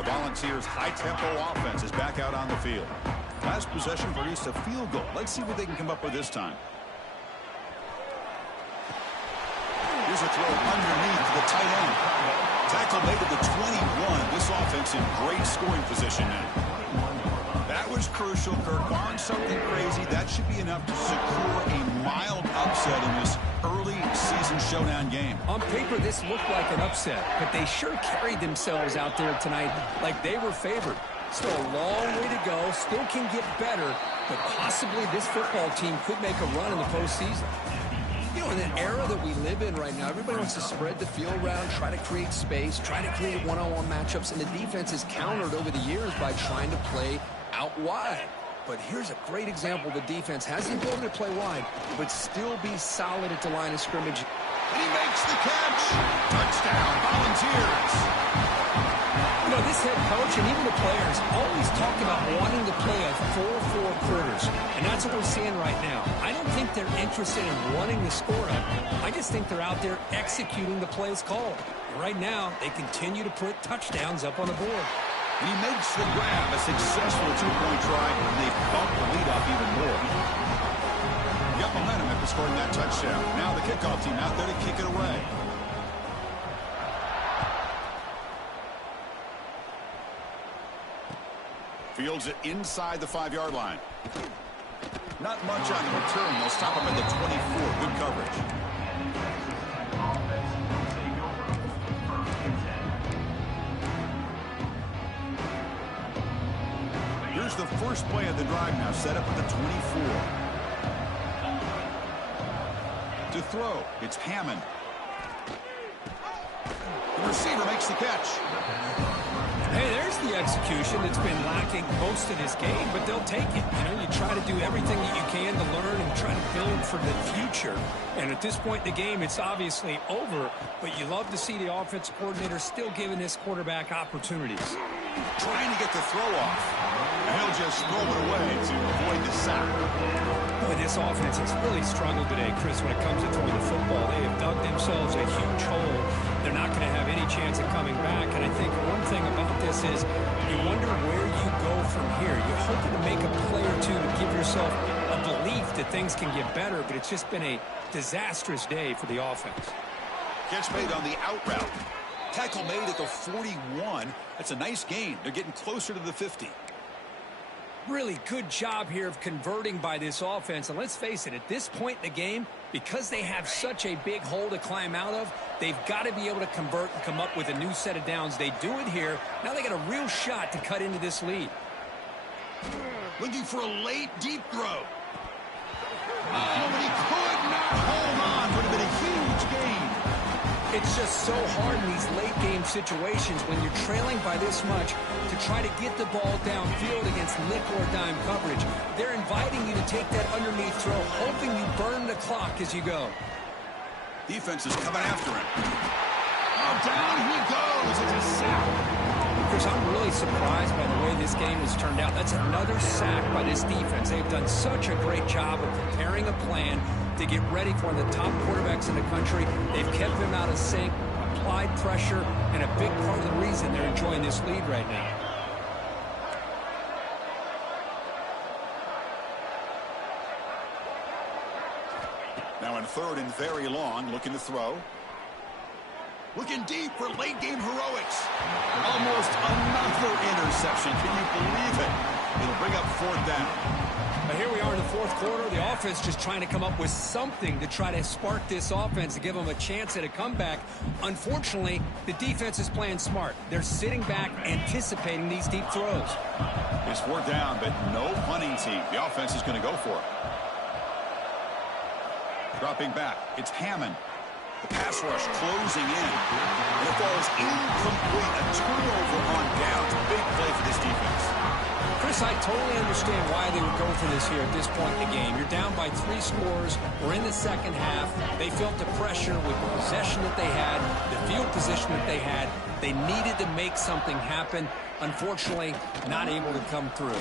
Volunteers' high-tempo offense is back out on the field. Last possession produced a field goal. Let's see what they can come up with this time. Here's a throw underneath to the tight end. Tackle made at the 21. This offense in great scoring position now. That was crucial, Kirk. Barring something crazy, that should be enough to secure a mild upset in this early season showdown game. On paper, this looked like an upset, but they sure carried themselves out there tonight like they were favored. Still a long way to go, still can get better, but possibly this football team could make a run in the postseason. You know, in an era that we live in right now, everybody wants to spread the field around, try to create space, try to create one-on-one matchups, and the defense is countered over the years by trying to play out wide. But here's a great example. The defense has the ability to play wide, but still be solid at the line of scrimmage. And he makes the catch. Touchdown, Volunteers. You know, this head coach and even the players always talk about wanting to play a 4-4 quarters, and that's what we're seeing right now. I don't think they're interested in running the score up. I just think they're out there executing the plays called. And right now, they continue to put touchdowns up on the board. He makes the grab, a successful two-point try, and they bump the lead up even more. Got momentum after scoring that touchdown. Now the kickoff team out there to kick it away. Fields it inside the 5-yard line. Not much on the return. They'll stop him at the 24. Good coverage. Here's the first play of the drive now, set up at the 24. To throw, it's Hammond. The receiver makes the catch. Hey, there's the execution that's been lacking most of this game, but they'll take it. You know, you try to do everything that you can to learn and try to build for the future. And at this point in the game, it's obviously over, but you love to see the offensive coordinator still giving this quarterback opportunities. Trying to get the throw off. And he'll just throw it away to avoid the sack. Boy, this offense has really struggled today, Chris, when it comes to throwing the football. They have dug themselves a huge hole. They're not going to have any chance of coming back. And I think one thing about this is you wonder where you go from here. You're hoping to make a play or two to give yourself a belief that things can get better, but it's just been a disastrous day for the offense. Catch made on the out route. Tackle made at the 41. That's a nice gain. They're getting closer to the 50. Really good job here of converting by this offense. And let's face it, at this point in the game, because they have such a big hole to climb out of, they've got to be able to convert and come up with a new set of downs. They do it here. Now they got a real shot to cut into this lead. Looking for a late, deep throw. Oh, but he could not hold on. Would have been a huge gain. It's just so hard in these late-game situations when you're trailing by this much to try to get the ball downfield against nickel or dime coverage. They're inviting you to take that underneath throw, hoping you burn the clock as you go. Defense is coming after him. Oh, down he goes. It's a sack. Chris, I'm really surprised by the way this game has turned out. That's another sack by this defense. They've done such a great job of preparing a plan to get ready for one of the top quarterbacks in the country. They've kept him out of sync, applied pressure, and a big part of the reason they're enjoying this lead right now. Now in third and very long, looking to throw. Looking deep for late-game heroics. Almost another interception. Can you believe it? It'll bring up fourth down. Here we are in the fourth quarter. The offense just trying to come up with something to try to spark this offense to give them a chance at a comeback. Unfortunately, the defense is playing smart. They're sitting back, anticipating these deep throws. It's 4th down, but no punting team. The offense is going to go for it. Dropping back, it's Hammond. The pass rush closing in. And it falls incomplete. A turnover on downs. Big play for this defense. Chris, I totally understand why they would go for this here at this point in the game. You're down by 3 scores. We're in the second half. They felt the pressure with the possession that they had, the field position that they had. They needed to make something happen. Unfortunately, not able to come through.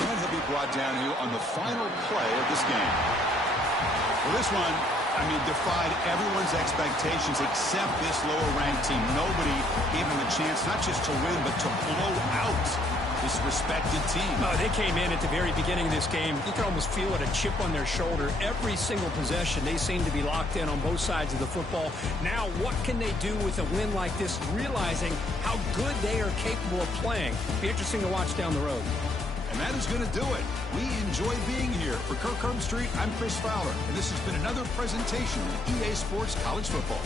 And he'll be brought down here on the final play of this game. Well, this one, defied everyone's expectations except this lower-ranked team. Nobody gave them a chance not just to win, but to blow out this respected team. They came in at the very beginning of this game. You can almost feel it, a chip on their shoulder. Every single possession, they seem to be locked in on both sides of the football. Now, what can they do with a win like this, realizing how good they are capable of playing? Be interesting to watch down the road. And that is going to do it. We enjoy being here. For Kirk Herbstreit, I'm Chris Fowler, and this has been another presentation of EA Sports College Football.